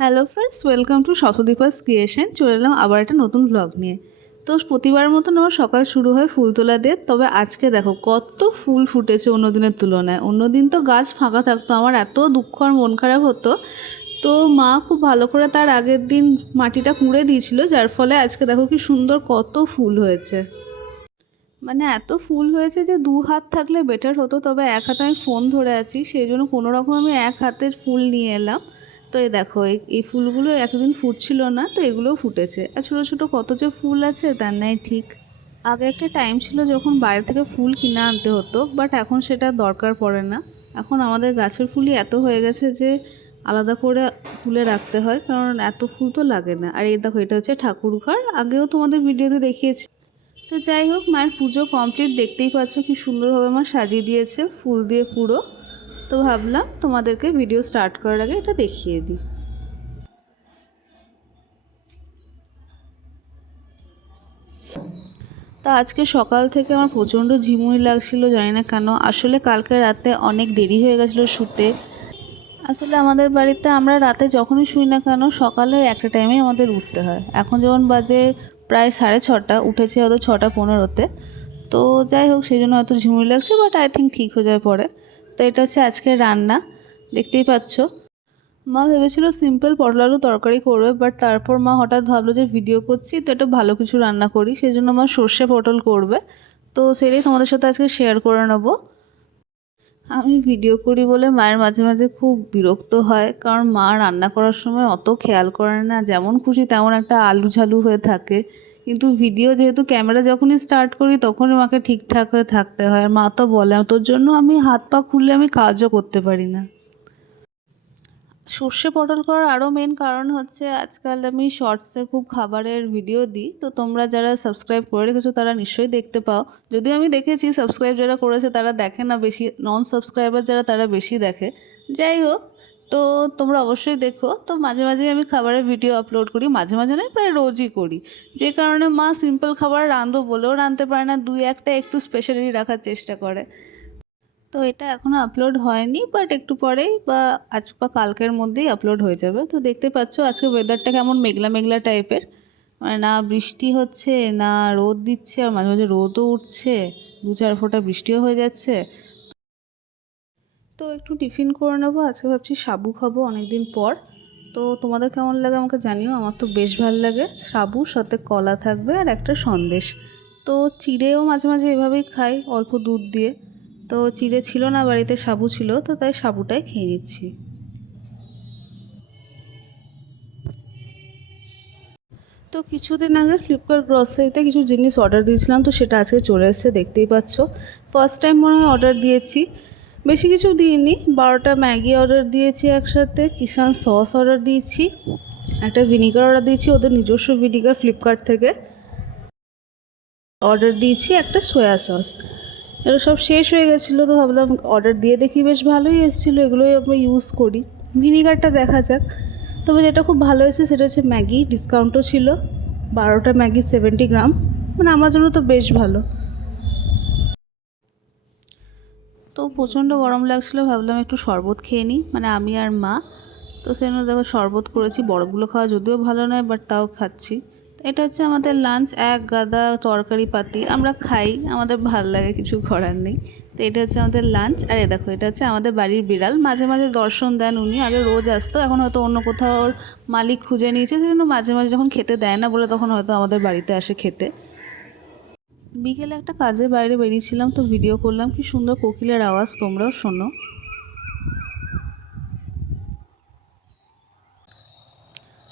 Hello friends welcome to Saptadipa's creation চলে এলাম আবার একটা নতুন ব্লগ নিয়ে। তো প্রতিবার মতন আমার সকাল শুরু হয় ফুল তোলা দিয়ে, তবে আজকে দেখো কত ফুল ফুটেছে অন্য দিনের তুলনায়। অন্যদিন তো গাছ ফাঁকা থাকতো, আমার এত দুঃখ আর মন খারাপ হতো। তো মা খুব ভালো করে তার আগের দিন মাটিটা কুঁড়ে দিয়েছিল, যার ফলে আজকে দেখো কি সুন্দর কত ফুল হয়েছে। মানে এত ফুল হয়েছে যে দু হাত থাকলে বেটার হতো, তবে এক হাতে আমি ফোন ধরে আছি, সেই জন্য কোনো রকম আমি এক হাতে ফুল নিয়ে এলাম। তো এই দেখো, এই ফুলগুলো এতদিন ফুটছিল না, তো এগুলোও ফুটেছে। আর ছোটো ছোটো কত যে ফুল আছে, তার নাই ঠিক। আগে একটা টাইম ছিল যখন বাইরে থেকে ফুল কিনে আনতে হতো বাট এখন সেটা দরকার পড়ে না। এখন আমাদের গাছের ফুলই এত হয়ে গেছে যে আলাদা করে তুলে রাখতে হয়, কারণ এত ফুল তো লাগে না। আর এই দেখো, এটা হচ্ছে ঠাকুর ঘর, আগেও তোমাদের ভিডিওতে দেখিয়েছি। তো যাই হোক, মায়ের পুজো কমপ্লিট দেখতেই পাচ্ছ, কি সুন্দরভাবে মা সাজিয়ে দিয়েছে, ফুল দিয়ে পুরো। তো ভাবলাম তোমাদেরকে ভিডিও স্টার্ট করার আগে এটা দেখিয়ে দিই। তা আজকে সকাল থেকে আমার প্রচণ্ড ঝিমুনি লাগছিল, জানি না কেন। আসলে কালকে রাতে অনেক দেরি হয়ে গেছিল শুতে। আসলে আমাদের বাড়িতে আমরা রাতে যখনই শুই না কেন, সকালে একটা টাইমে আমাদের উঠতে হয়। এখন যেমন বাজে প্রায় সাড়ে ছটা, উঠেছে হয়তো ছটা পনেরোতে। তো যাই হোক, সেই জন্য হয়তো ঝিমুনি লাগছে বাট আই থিঙ্ক ঠিক হয়ে যায় পরে। তো এটা হচ্ছে আজকের রান্না, দেখতেই পাচ্ছ। মা ভেবেছিল সিম্পল পটল আলু তরকারি করবে বাট তারপর মা হঠাৎ ভাবলো যে ভিডিও করছি, তো এটা ভালো কিছু রান্না করি সেই জন্য মা সর্ষে পটল করবে। তো সেটাই তোমাদের সাথে আজকে শেয়ার করে নেব। আমি ভিডিও করি বলে মায়ের মাঝে মাঝে খুব বিরক্ত হয়, কারণ মা রান্না করার সময় অত খেয়াল করে না, যেমন খুশি তেমন একটা আলু ঝালু হয়ে থাকে। কিন্তু ভিডিও যেহেতু ক্যামেরা যখনই স্টার্ট করি, তখনই মাকে ঠিকঠাক হয়ে থাকতে হয়। আর মা তো বলে, তোর জন্য আমি হাত পা খুললে আমি কাজও করতে পারি না। সর্ষে পটল করার আরও মেন কারণ হচ্ছে, আজকাল আমি শর্টসে খুব খাবারের ভিডিও দিই। তো তোমরা যারা সাবস্ক্রাইব করে রেখেছো, তারা নিশ্চয়ই দেখতে পাও। যদিও আমি দেখেছি সাবস্ক্রাইব যারা করেছে, তারা দেখে না। বেশি নন সাবস্ক্রাইবার যারা, তারা বেশি দেখে। যাই হোক তো তোমরা অবশ্যই দেখো। তো মাঝে মাঝে আমি খাবারের ভিডিও আপলোড করি, মাঝে মাঝে নয়, প্রায় রোজই করি। যে কারণে মা সিম্পল খাবার রাঁধবো বলেও রাঁধতে পারে না, দুই একটা একটু স্পেশালি রাখার চেষ্টা করে। তো এটা এখনও আপলোড হয়নি বাট একটু পরেই বা আজ বা কালকের মধ্যেই আপলোড হয়ে যাবে। তো দেখতে পাচ্ছ আজকে ওয়েদারটা কেমন মেঘলা মেঘলা টাইপের মানে না বৃষ্টি হচ্ছে, না রোদ দিচ্ছে, আর মাঝে মাঝে রোদও উঠছে। দু চার ফোঁটা বৃষ্টিও হয়ে যাচ্ছে। তো একটু টিফিন করে নেব, আজকে ভাবছি সাবু খাব অনেকদিন পর। তো তোমাদের কেমন লাগে আমাকে জানিও, আমার তো বেশ ভালো লাগে। সাবু সাথে কলা থাকবে আর একটা সন্দেশ। তো চিড়েও মাঝে মাঝে এভাবেই খাই, অল্প দুধ দিয়ে। তো চিড়ে ছিল না, বাড়িতে সাবু ছিল, তো তাই সাবুটাই খেয়ে নিচ্ছি। তো কিছুদিন আগে ফ্লিপকার্ট গ্রসারিতে কিছু জিনিস অর্ডার দিয়েছিলাম, তো সেটা আজকে চলে এসেছে, দেখতেই পাচ্ছ। ফার্স্ট টাইম মনে হয় অর্ডার দিয়েছি। বেশি কিছু দিইনি। বারোটা ম্যাগি অর্ডার দিয়েছি একসাথে, কিষান সস অর্ডার দিয়েছি, একটা ভিনিগার অর্ডার দিয়েছি, ওদের নিজস্ব ভিনিগার ফ্লিপকার্ট থেকে। অর্ডার দিয়েছি একটা সোয়া সস এগুলো সব শেষ হয়ে গেছিল, তো ভাবলাম অর্ডার দিয়ে দেখি, বেশ ভালোই এসেছিল, এগুলোই আমরা ইউজ করি। ভিনিগারটা দেখা যাক। তবে যেটা খুব ভালো হয়েছে, সেটা হচ্ছে ম্যাগি ডিসকাউন্টও ছিল। বারোটা ম্যাগি সেভেন্টি গ্রাম। মানে আমার জন্য তো বেশ ভালো। তো প্রচণ্ড গরম লাগছিল, ভাবলাম একটু শরবত খেয়ে নিই। মানে আমি আর মা, তো সেজন্য দেখো শরবত করেছি, বরফগুলো খাওয়া যদিও ভালো নয় বাট তাও খাচ্ছি। এটা হচ্ছে আমাদের লাঞ্চ এক গাদা তরকারি পাতি, আমরা খাই, আমাদের ভালো লাগে, কিছু করার নেই। তো এটা হচ্ছে আমাদের লাঞ্চ আর এ দেখো এটা হচ্ছে আমাদের বাড়ির বিড়াল, মাঝে মাঝে দর্শন দেন উনি, আগে রোজ আসতো, এখন হয়তো অন্য কোথাও ওর মালিক খুঁজে নিয়েছে সেজন্য মাঝে মাঝে যখন খেতে দেয় না বলে, তখন হয়তো আমাদের বাড়িতে আসে খেতে। বিকেলে একটা কাজে বাইরে বেরিয়েছিলাম তো ভিডিও করলাম। কি সুন্দর কোকিলের আওয়াজ, তোমরাও শোনো।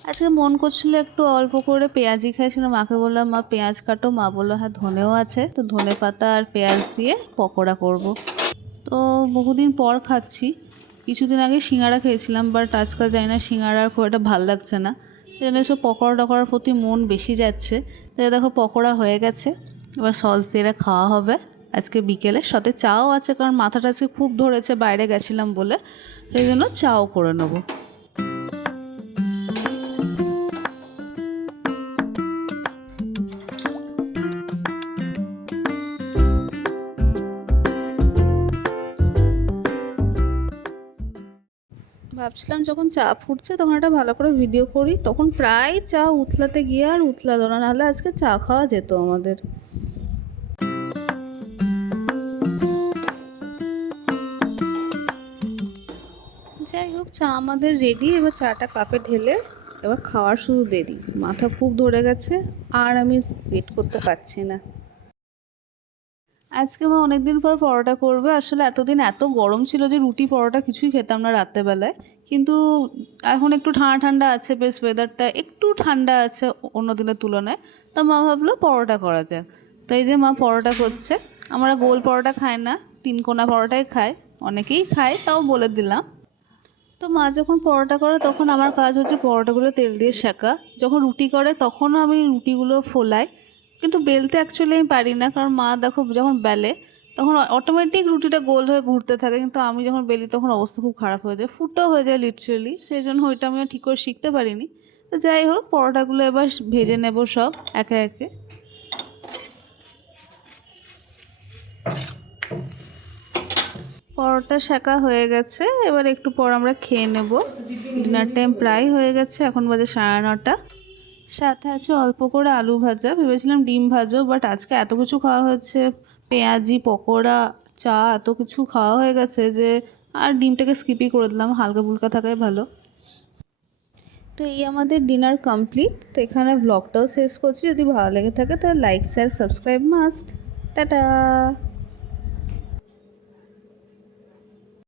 আজকে মন করছিল একটু অল্প করে পেঁয়াজি খাইছিল মাকে বললাম, মা, পেঁয়াজ কাটো। মা বলল হ্যাঁ ধনেও আছে। তো ধনে পাতা আর পেঁয়াজ দিয়ে পকোড়া করব। তো বহুদিন পর খাচ্ছি। কিছুদিন আগে সিঙ্গারা খেয়েছিলাম বাট আজকাল যাই না সিঙ্গারা খুব একটা ভালো লাগছে না। সেই জন্য এসব পকোড়া টকোড়ার প্রতি মন বেশি যাচ্ছে। তো দেখো, পকোড়া হয়ে গেছে। এবার সস দিয়ে খাওয়া হবে। আজকে বিকেলে, সাথে চাও আছে কারণ মাথাটা আজকে খুব ধরেছে, বাইরে গেছিলাম বলে। সেই জন্য চাও করে নেব। ভাবছিলাম যখন চা ফুটছে তখন একটা ভালো করে ভিডিও করি, তখন প্রায় চা উতলাতে গিয়ে আর উতলালো না, নাহলে আজকে চা খাওয়া যেত আমাদের। চা আমাদের রেডি এবার চাটা কাপে ঢেলে এবার খাওয়ার শুধু দেরি। মাথা খুব ধরে গেছে, আর আমি ওয়েট করতে পারছি না। আজকে মা অনেকদিন পর পরোটা করবে। আসলে এতদিন এত গরম ছিল যে রুটি পরোটা কিছুই খেতাম না রাত্রেবেলায়। কিন্তু এখন একটু ঠান্ডা ঠান্ডা আছে, বেশ ওয়েদারটা একটু ঠান্ডা আছে অন্য দিনের তুলনায়। তো মা ভাবলো পরোটা করা যাক। তো এই যে মা পরোটা করছে, আমরা গোল পরোটা খাই না তিন কোনা পরোটাই খাই, অনেকেই খায়, তাও বলে দিলাম। তো মা যখন পরোটা করে, তখন আমার কাজ হচ্ছে পরোটাগুলো তেল দিয়ে শেখা যখন রুটি করে, তখনও আমি রুটিগুলো ফোলাই। কিন্তু বেলতে অ্যাকচুয়ালি আমি পারি না, কারণ মা দেখো যখন বেলে, তখন অটোমেটিক রুটিটা গোল হয়ে ঘুরতে থাকে। কিন্তু আমি যখন বেলি, তখন অবস্থা খুব খারাপ হয়ে যায়। ফুটো হয়ে যায় লিটারেলি সেই জন্য ওইটা আমি ঠিক করে শিখতে পারিনি। তো যাই হোক, পরোটাগুলো এবার ভেজে নেব সব, একে একে। পরোটা শাকা হয়ে গেছে। এবার একটু পর আমরা খেয়ে নেব। ডিনার টাইম প্রায় হয়ে গেছে, এখন বাজে সাড়ে নটা। সাথে আছে অল্প করে আলু ভাজা। ভেবেছিলাম ডিম ভাজো বাট আজকে এত কিছু খাওয়া হয়েছে। পেঁয়াজি, পকোড়া, চা, এত কিছু খাওয়া হয়ে গেছে যে আর ডিমটাকে স্কিপই করে দিলাম। হালকা ফুলকা থাকাই ভালো। তো এই আমাদের ডিনার কমপ্লিট তো এখানে ব্লগটাও শেষ করছি। যদি ভালো লেগে থাকে তাহলে like share subscribe must tata!